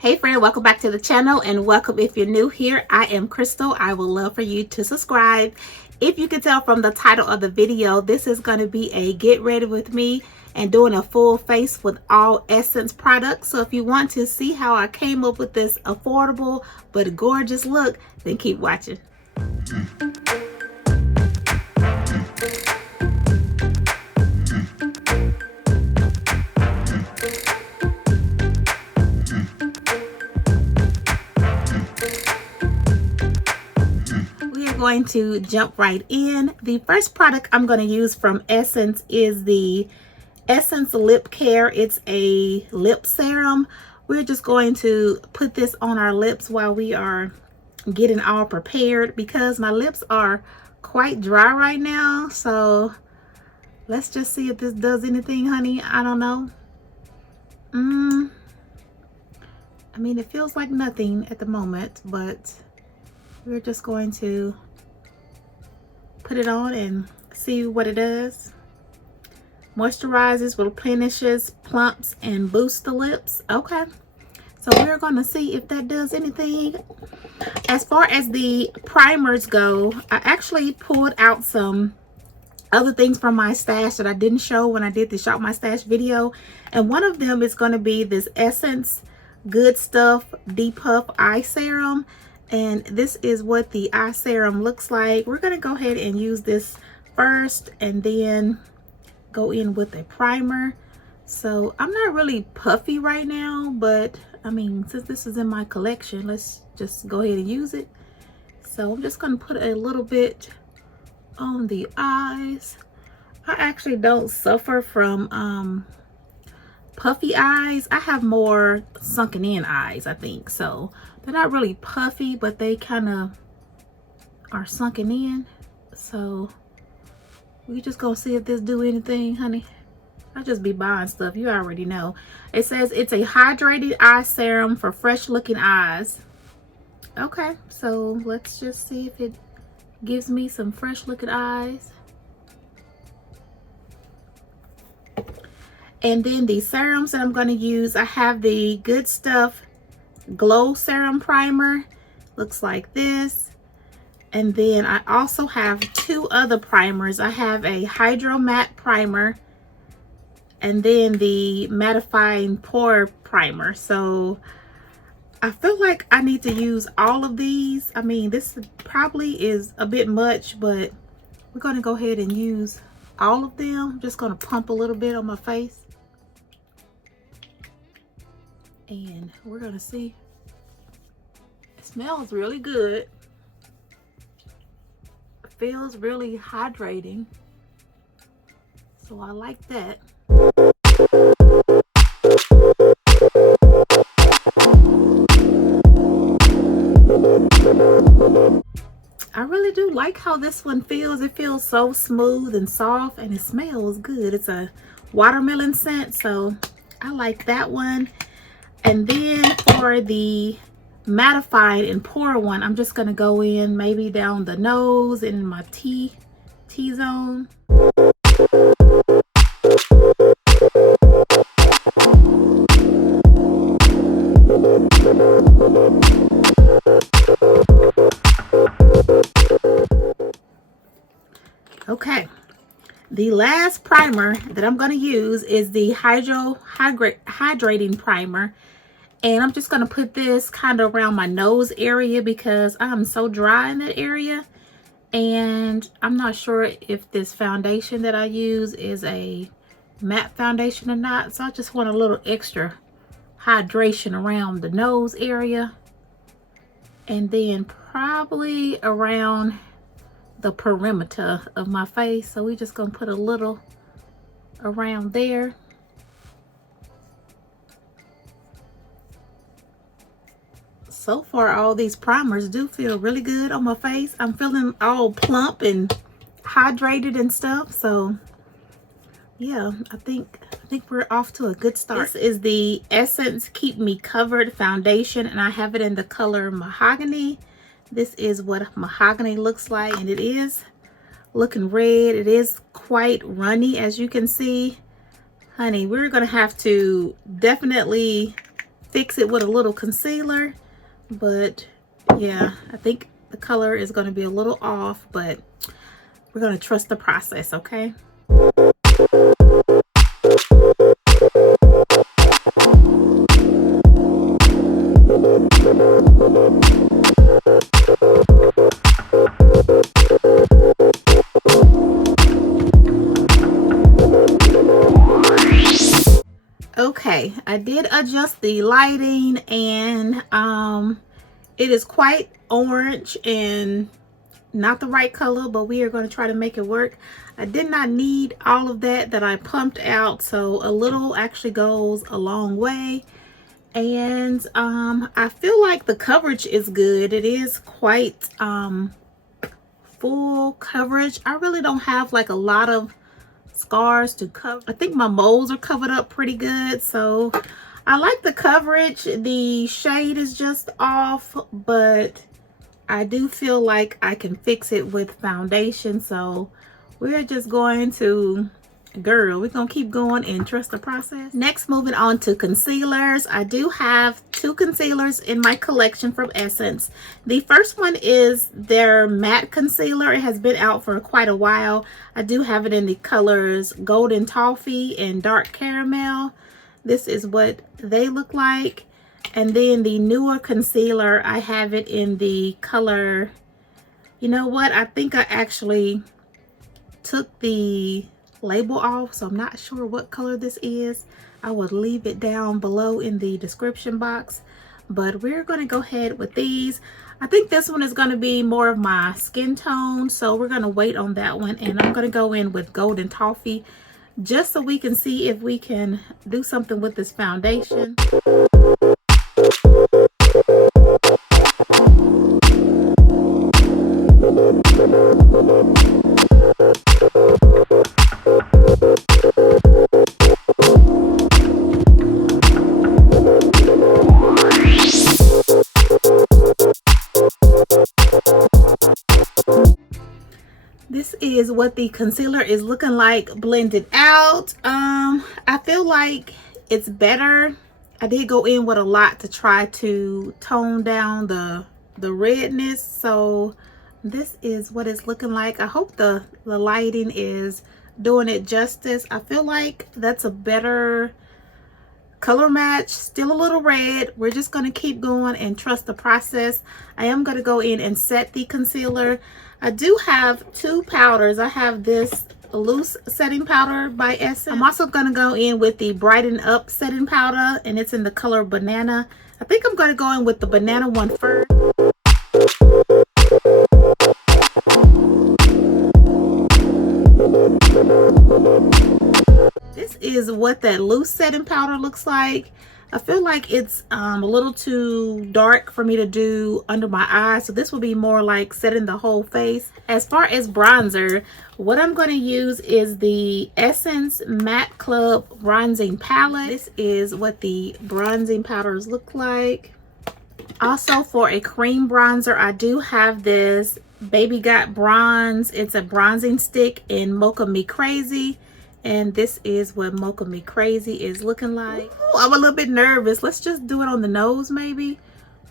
Hey friend, welcome back to the channel, and welcome if you're new here. I am Crystal. I would love for you to subscribe. If you can tell from the title of the video, this is going to be a get ready with me and doing a full face with all Essence products. So if you want to see how I came up with this affordable but gorgeous look, then keep watching. Going to jump right in. The first product I'm going to use from Essence is the Essence Lip Care. It's a lip serum. We're just going to put this on our lips while we are getting all prepared, because my lips are quite dry right now. So let's just see if this does anything, honey. I don't know. I mean, it feels like nothing at the moment, but we're just going to put it on and see what it does. Moisturizes, replenishes, plumps, and boosts the lips. Okay, so we're going to see if that does anything. As far as the primers go, I actually pulled out some other things from my stash that I didn't show when I did the Shop My Stash video, and one of them is going to be this Essence Good Stuff Depuff Eye Serum. And this is what the eye serum looks like. We're going to go ahead and use this first and then go in with a primer. So I'm not really puffy right now, but I mean, since this is in my collection, let's just go ahead and use it. So I'm just going to put a little bit on the eyes. I actually don't suffer from puffy eyes. I have more sunken in eyes, I think. So they're not really puffy, but they kind of are sunken in. So we just gonna see if this do anything, honey. I just be buying stuff, you already know. It says it's a hydrated eye serum for fresh looking eyes. Okay, so let's just see if it gives me some fresh looking eyes. And then the serums that I'm going to use, I have the Good Stuff Glow Serum Primer. Looks like this. And then I also have two other primers. I have a Hydro Matte Primer and then the Mattifying Pore Primer. So I feel like I need to use all of these. I mean, this probably is a bit much, but we're going to go ahead and use all of them. I'm just going to pump a little bit on my face. And we're gonna see. It smells really good. It feels really hydrating. So I like that. I really do like how this one feels. It feels so smooth and soft, and it smells good. It's a watermelon scent, so I like that one. And then for the mattifying and pore one, I'm just going to go in maybe down the nose and in my T-zone. Okay. The last primer that I'm going to use is the Hydrating Primer. And I'm just going to put this kind of around my nose area because I'm so dry in that area. And I'm not sure if this foundation that I use is a matte foundation or not. So I just want a little extra hydration around the nose area. And then probably around the perimeter of my face. So we're just going to put a little around there. So far, all these primers do feel really good on my face. I'm feeling all plump and hydrated and stuff. So yeah, I think we're off to a good start. This is the Essence Keep Me Covered foundation, and I have it in the color Mahogany. This is what Mahogany looks like, and it is looking red. It is quite runny, as you can see. Honey, we're gonna have to definitely fix it with a little concealer, but yeah, I think the color is going to be a little off, but we're going to trust the process, okay? Okay, I did adjust the lighting, and it is quite orange and not the right color, but we are going to try to make it work. I did not need all of that I pumped out, so a little actually goes a long way. And I feel like the coverage is good. It is quite full coverage. I really don't have like a lot of scars to cover. I think my moles are covered up pretty good, so I like the coverage. The shade is just off, but I do feel like I can fix it with foundation, so we're just going to, we're gonna keep going and trust the process. Next, moving on to concealers. I do have 2 concealers in my collection from Essence. The first one is their matte concealer. It has been out for quite a while. I do have it in the colors Golden Toffee and Dark Caramel. This is what they look like. And then the newer concealer, I have it in the color, you know what, I think I actually took the label off, so I'm not sure what color this is. I will leave it down below in the description box, but we're going to go ahead with these. I think this one is going to be more of my skin tone, so we're going to wait on that one, and I'm going to go in with Golden Toffee just so we can see if we can do something with this foundation. This is what the concealer is looking like blended out. I feel like it's better. I did go in with a lot to try to tone down the redness, so this is what it's looking like. I hope the lighting is doing it justice. I feel like that's a better color match. Still a little red. We're just going to keep going and trust the process. I am going to go in and set the concealer. I do have 2 powders. I have this loose setting powder by Essence. I'm also going to go in with the Brighten Up setting powder, and it's in the color Banana. I think I'm going to go in with the banana one first. This is what that loose setting powder looks like. I feel like it's a little too dark for me to do under my eyes, so this will be more like setting the whole face. As far as bronzer, what I'm going to use is the Essence Matte Club Bronzing Palette. This is what the bronzing powders look like. Also, for a cream bronzer, I do have this Baby Got Bronze. It's a bronzing stick in Mocha Me Crazy. And this is what Mocha Me Crazy is looking like. Ooh, I'm a little bit nervous. Let's just do it on the nose maybe.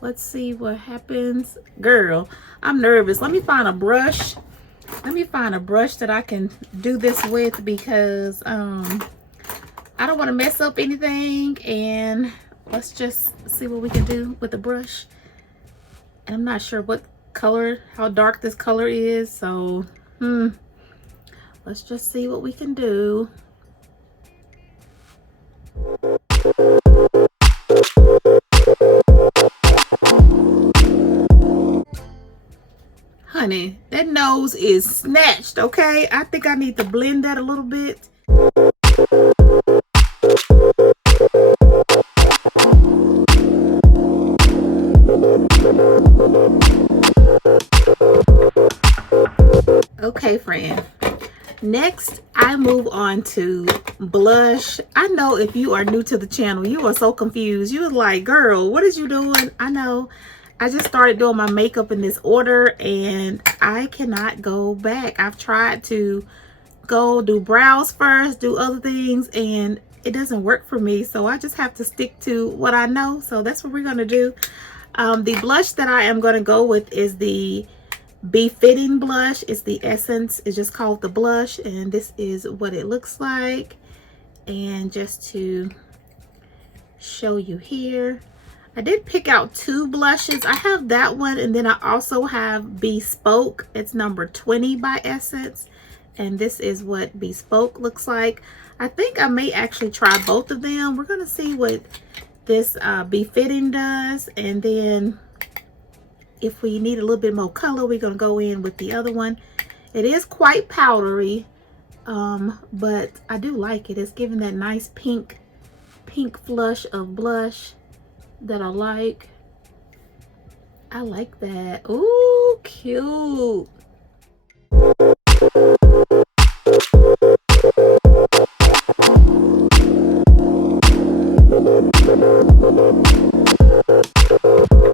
Let's see what happens. Girl, I'm nervous. Let me find a brush. Let me find a brush that I can do this with, because I don't want to mess up anything. And let's just see what we can do with the brush. And I'm not sure what color, how dark this color is. So, let's just see what we can do. Honey, that nose is snatched, okay? I think I need to blend that a little bit. Okay, friend. Next, I move on to blush. I know if you are new to the channel, you are so confused. You was like, girl, what is you doing? I know. I just started doing my makeup in this order, and I cannot go back. I've tried to go do brows first, do other things, and it doesn't work for me, so I just have to stick to what I know. So that's what we're gonna do. The blush that I am gonna go with is the Befitting blush. It's the Essence. It's just called the blush, and this is what it looks like. And just to show you here, I did pick out 2 blushes. I have that one, and then I also have Bespoke. It's number 20 by Essence, and this is what Bespoke looks like. I think I may actually try both of them. We're gonna see what this Befitting does, and then if we need a little bit more color, we're gonna go in with the other one. It is quite powdery, but I do like it. It's giving that nice pink flush of blush that I like. I like that. Ooh, cute.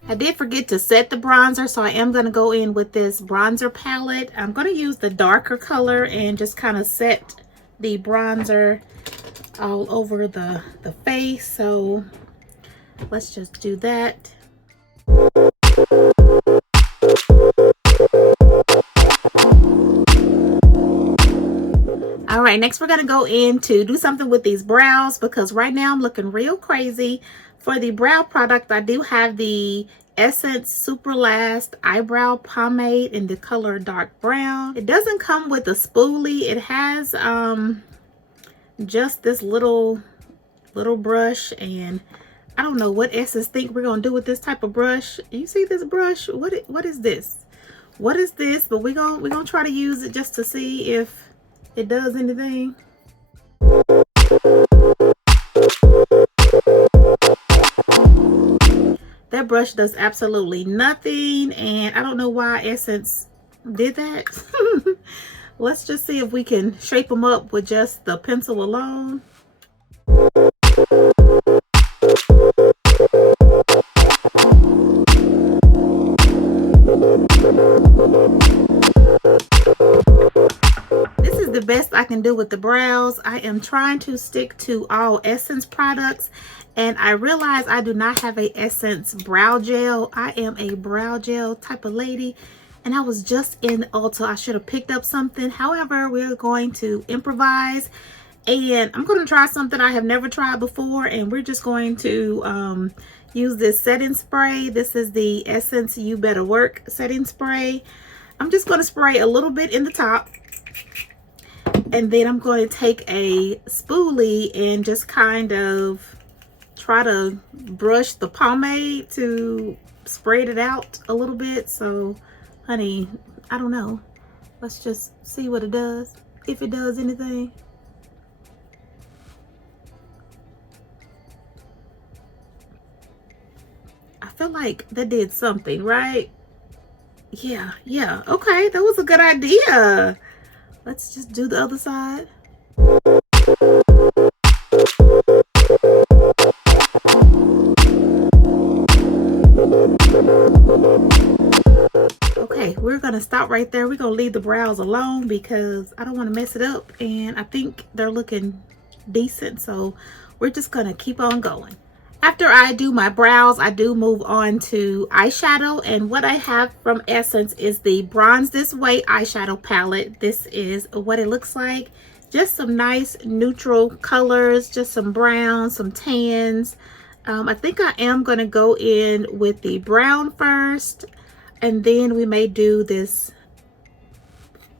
I did forget to set the bronzer, so I am going to go in with this bronzer palette. I'm going to use the darker color and just kind of set the bronzer all over the face. So let's just do that. All right, next we're going to go in to do something with these brows, because right now I'm looking real crazy. For the brow product, I do have the Essence Super Last Eyebrow Pomade in the color dark brown. It doesn't come with a spoolie. It has just this little brush, and I don't know what Essence think we're gonna do with this type of brush. You see this brush? What is this? What is this? But we're gonna try to use it just to see if it does anything. That brush does absolutely nothing, and I don't know why Essence did that. Let's just see if we can shape them up with just the pencil alone. This is the best I can do with the brows. I am trying to stick to all Essence products, and I realize I do not have a Essence brow gel. I am a brow gel type of lady, and I was just in Ulta. I should have picked up something. However, we're going to improvise, and I'm going to try something I have never tried before, and we're just going to use this setting spray. This is the Essence You Better Work setting spray. I'm just going to spray a little bit in the top, and then I'm going to take a spoolie and just kind of try to brush the pomade to spread it out a little bit. So, honey, I don't know. Let's just see what it does, if it does anything. I feel like that did something, right? Yeah, okay, that was a good idea. Let's just do the other side. Okay, we're gonna stop right there. We're gonna leave the brows alone because I don't want to mess it up, and I think they're looking decent, so we're just gonna keep on going. After I do my brows, I do move on to eyeshadow, and what I have from Essence is the Bronze This Way eyeshadow palette. This is what it looks like. Just some nice neutral colors, just some browns, some tans. I think I am going to go in with the brown first, and then we may do this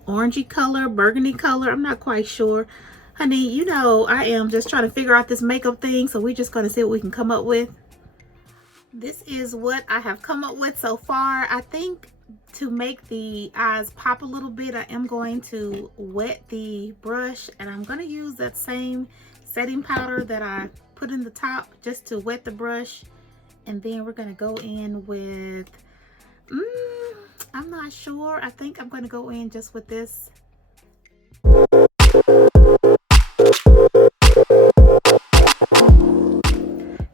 orangey color, burgundy color. I'm not quite sure. Honey, you know, I am just trying to figure out this makeup thing, so we're just going to see what we can come up with. This is what I have come up with so far. I think to make the eyes pop a little bit, I am going to wet the brush, and I'm going to use that same setting powder that I put in the top just to wet the brush. And then we're going to go in with, I'm not sure. I think I'm going to go in just with this.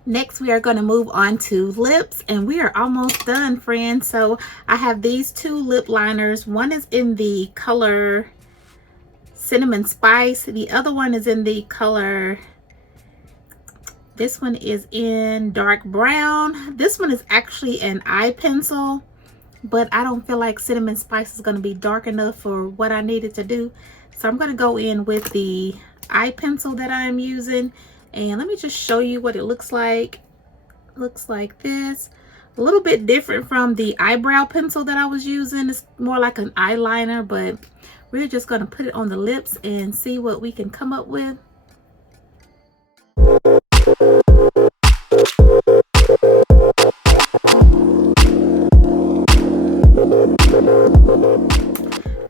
Next, we are going to move on to lips, and we are almost done, friends. So I have these 2 lip liners. One is in the color Cinnamon Spice. The other one is in the color This one is in dark brown. This one is actually an eye pencil, but I don't feel like Cinnamon Spice is going to be dark enough for what I needed to do. So I'm going to go in with the eye pencil that I'm using. And let me just show you what it looks like. It looks like this. A little bit different from the eyebrow pencil that I was using. It's more like an eyeliner, but we're just going to put it on the lips and see what we can come up with.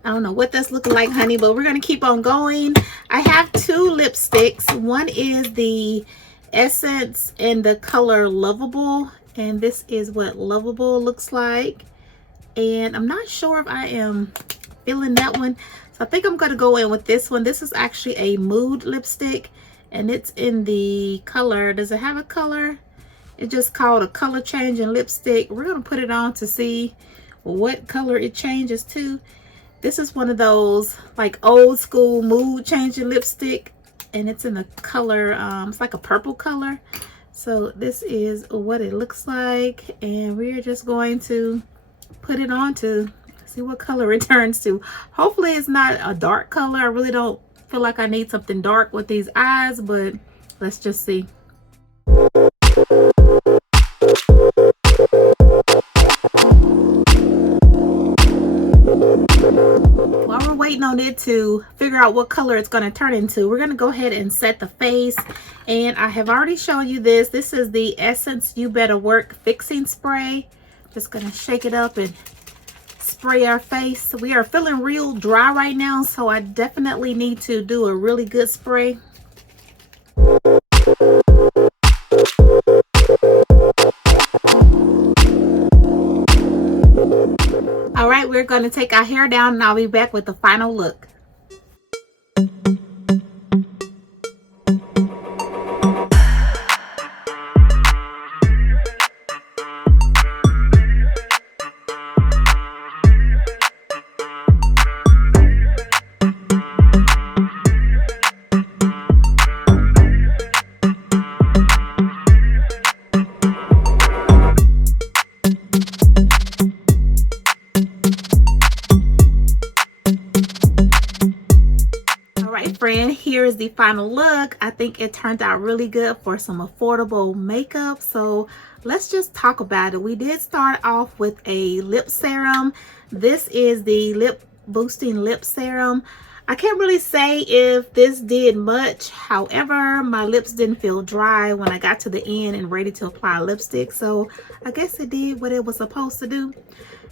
I don't know what that's looking like, honey, but we're going to keep on going. I have two lipsticks. One is the Essence in the color Loveable, and this is what Loveable looks like. And I'm not sure if I am feeling that one, so I think I'm going to go in with this one. This is actually a Mood lipstick, and it's in the color, does it have a color? It's just called a color changing lipstick. We're going to put it on to see what color it changes to. This is one of those like old school mood changing lipstick, and it's in the color, it's like a purple color. So this is what it looks like, and we're just going to put it on to see what color it turns to. Hopefully it's not a dark color. I really don't feel like I need something dark with these eyes, but let's just see. While we're waiting on it to figure out what color it's going to turn into, we're going to go ahead and set the face. And I have already shown you this. This is the Essence You Better Work Fixing Spray. Just going to shake it up and spray our face. We are feeling real dry right now, so I definitely need to do a really good spray. All right, we're going to take our hair down, and I'll be back with the final look. Friend, here is the final look. I think it turned out really good for some affordable makeup, so let's just talk about it. We did start off with a lip serum. This is the lip boosting lip serum. I can't really say if this did much, however my lips didn't feel dry when I got to the end and ready to apply lipstick, so I guess it did what it was supposed to do.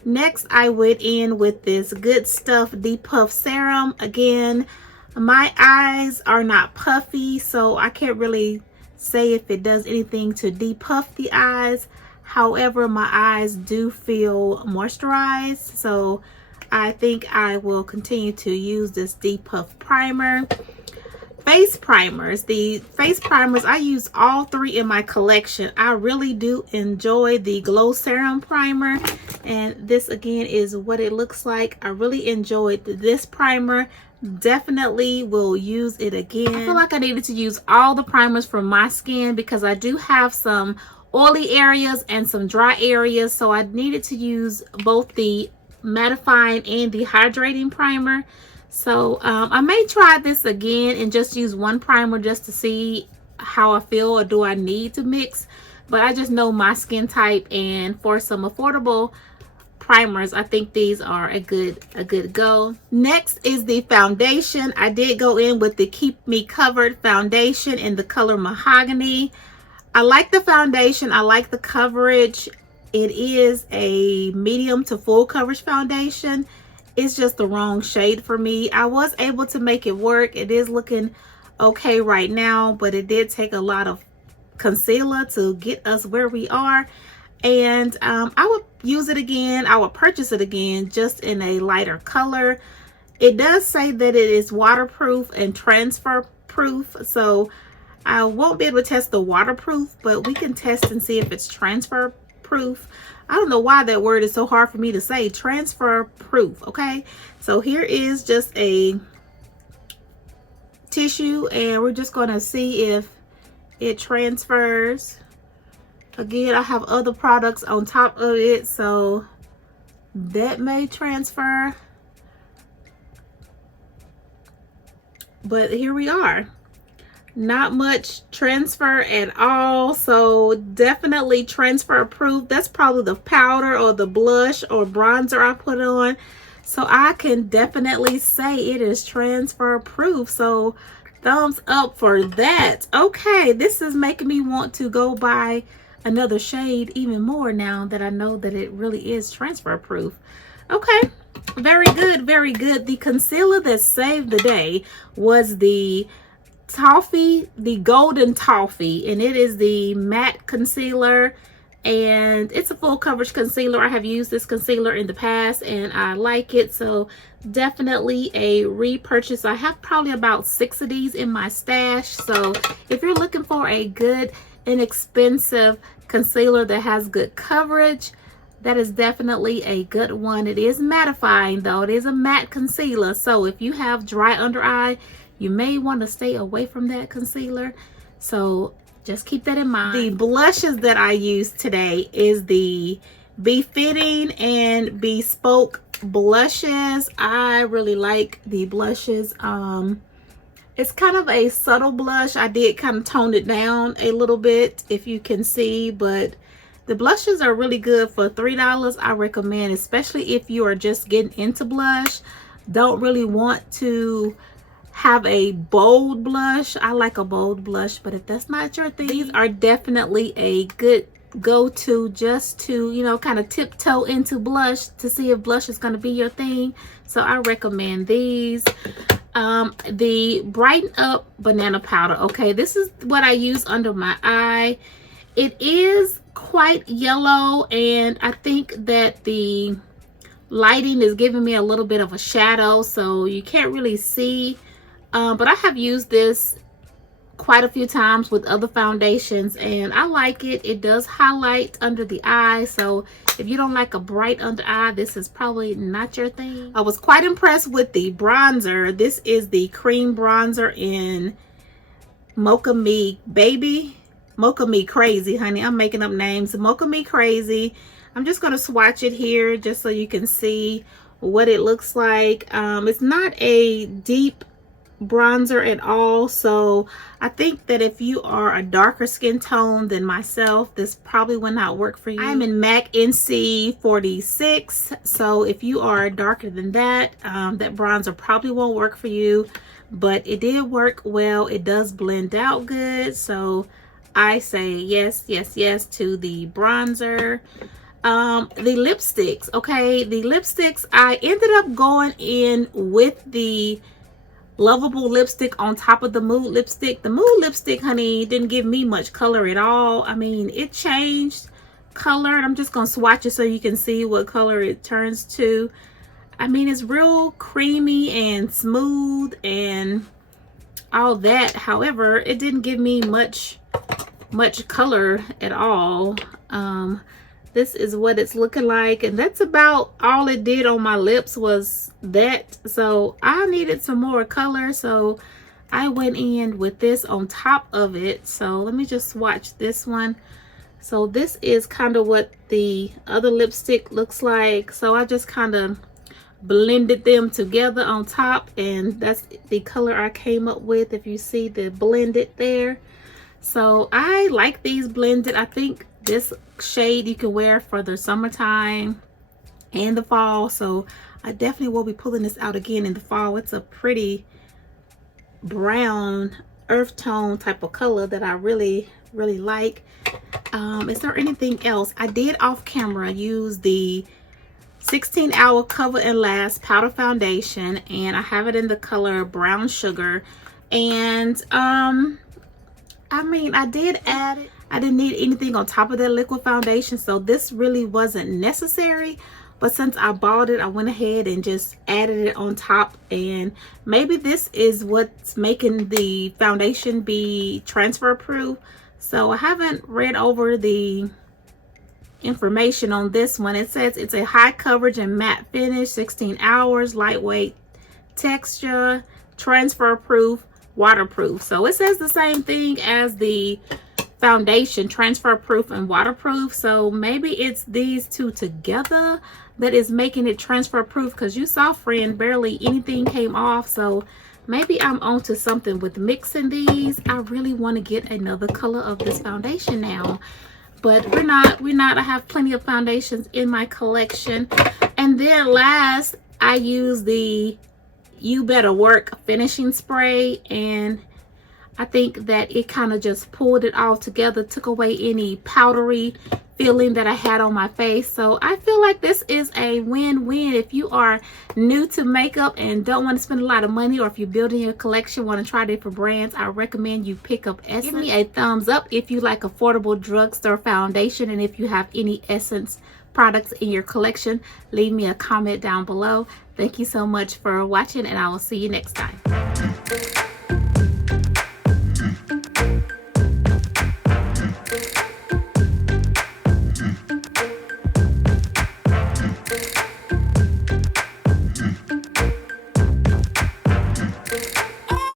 Next, I went in with this Good Stuff Depuff serum. Again, my eyes are not puffy, so I can't really say if it does anything to depuff the eyes. However, my eyes do feel moisturized, so I think I will continue to use this Depuff primer. Face primers. The face primers, I use all three in my collection. I really do enjoy the Glow Serum Primer, and this again is what it looks like. I really enjoyed this primer. Definitely will use it again. I feel like I needed to use all the primers for my skin because I do have some oily areas and some dry areas, so I needed to use both the mattifying and the hydrating primer. So I may try this again and just use one primer just to see how I feel, or do I need to mix. But I just know my skin type, and for some affordable primers, I think these are a good go. Next is the foundation. I did go in with the Keep Me Covered foundation in the color Mahogany. I like the foundation. I like the coverage. It is a medium to full coverage foundation. It's just the wrong shade for me. I was able to make it work. It is looking okay right now, but it did take a lot of concealer to get us where we are. And I would use it again. I would purchase it again, just in a lighter color. It does say that it is waterproof and transfer proof, so I won't be able to test the waterproof, but we can test and see if it's transfer proof. I don't know why that word is so hard for me to say, transfer proof. Okay, so here is just a tissue, and we're just going to see if it transfers. Again, I have other products on top of it, so that may transfer. But here we are. Not much transfer at all, so definitely transfer proof. That's probably the powder or the blush or bronzer I put on, so I can definitely say it is transfer proof. So thumbs up for that. Okay, this is making me want to go buy another shade even more now that I know that it really is transfer proof. Okay, very good, very good. The concealer that saved the day was the toffee, the golden toffee, and it is the matte concealer, and it's a full coverage concealer. I have used this concealer in the past and I like it, so definitely a repurchase. I have probably about 6 of these in my stash, so if you're looking for a good inexpensive concealer that has good coverage, that is definitely a good one. It is mattifying though. It is a matte concealer, so if you have dry under eye, you may want to stay away from that concealer, so just keep that in mind. The blushes that I use today is the Befitting and Bespoke blushes. I really like the blushes. It's kind of a subtle blush. I did kind of tone it down a little bit, if you can see, but the blushes are really good for $3. I recommend, especially if you are just getting into blush, don't really want to have a bold blush. I like a bold blush, but if that's not your thing, these are definitely a good go-to just to, you know, kind of tiptoe into blush to see if blush is going to be your thing. So I recommend these. The Brighten Up banana powder. Okay, this is what I use under my eye. It is quite yellow, and I think that the lighting is giving me a little bit of a shadow, so you can't really see. But I have used this quite a few times with other foundations and I like it. It does highlight under the eye, so if you don't like a bright under eye, this is probably not your thing. I was quite impressed with the bronzer. This is the cream bronzer in Mocha Me Baby. Mocha Me Crazy, honey. I'm making up names. Mocha Me Crazy. I'm just going to swatch it here just so you can see what it looks like. It's not a deep bronzer at all, so I think that if you are a darker skin tone than myself, this probably will not work for you. I'm in MAC NC 46, so if you are darker than that, that bronzer probably won't work for you, but it did work well. It does blend out good, so I say yes, yes, yes to the bronzer. The lipsticks. Okay, the lipsticks, I ended up going in with the Loveable lipstick on top of the Mood lipstick. The Mood lipstick, honey, didn't give me much color at all. I mean, it changed color, and I'm just gonna swatch it so you can see what color it turns to. I mean, it's real creamy and smooth and all that. However, it didn't give me much color at all. This is what it's looking like, and that's about all it did on my lips was that. So I needed some more color, so I went in with this on top of it. So let me just swatch this one. So this is kind of what the other lipstick looks like. So I just kind of blended them together on top, and that's the color I came up with, if you see the blended there. So I like these blended. I think this shade you can wear for the summertime and the fall, so I definitely will be pulling this out again in the fall. It's a pretty brown earth tone type of color that I really like. Is there anything else? I did off camera use the 16-hour Cover and Last powder foundation, and I have it in the color Brown Sugar. And I mean, I did add it. I didn't need anything on top of that liquid foundation, so this really wasn't necessary. But since I bought it, I went ahead and just added it on top. And maybe this is what's making the foundation be transfer proof. So I haven't read over the information on this one. It says it's a high coverage and matte finish, 16 hours, lightweight texture, transfer proof, waterproof. So it says the same thing as the foundation, transfer proof and waterproof. So maybe it's these two together that is making it transfer proof, because you saw, friend, barely anything came off. So maybe I'm onto something with mixing these. I really want to get another color of this foundation now, but we're not. I have plenty of foundations in my collection. And then last, I use the You Better Work finishing spray, and I think that it kind of just pulled it all together, took away any powdery feeling that I had on my face. So I feel like this is a win-win. If you are new to makeup and don't want to spend a lot of money, or if you're building your collection, want to try different brands, I recommend you pick up Essence. Give me a thumbs up if you like affordable drugstore foundation, and if you have any Essence products in your collection, leave me a comment down below. Thank you so much for watching, and I will see you next time.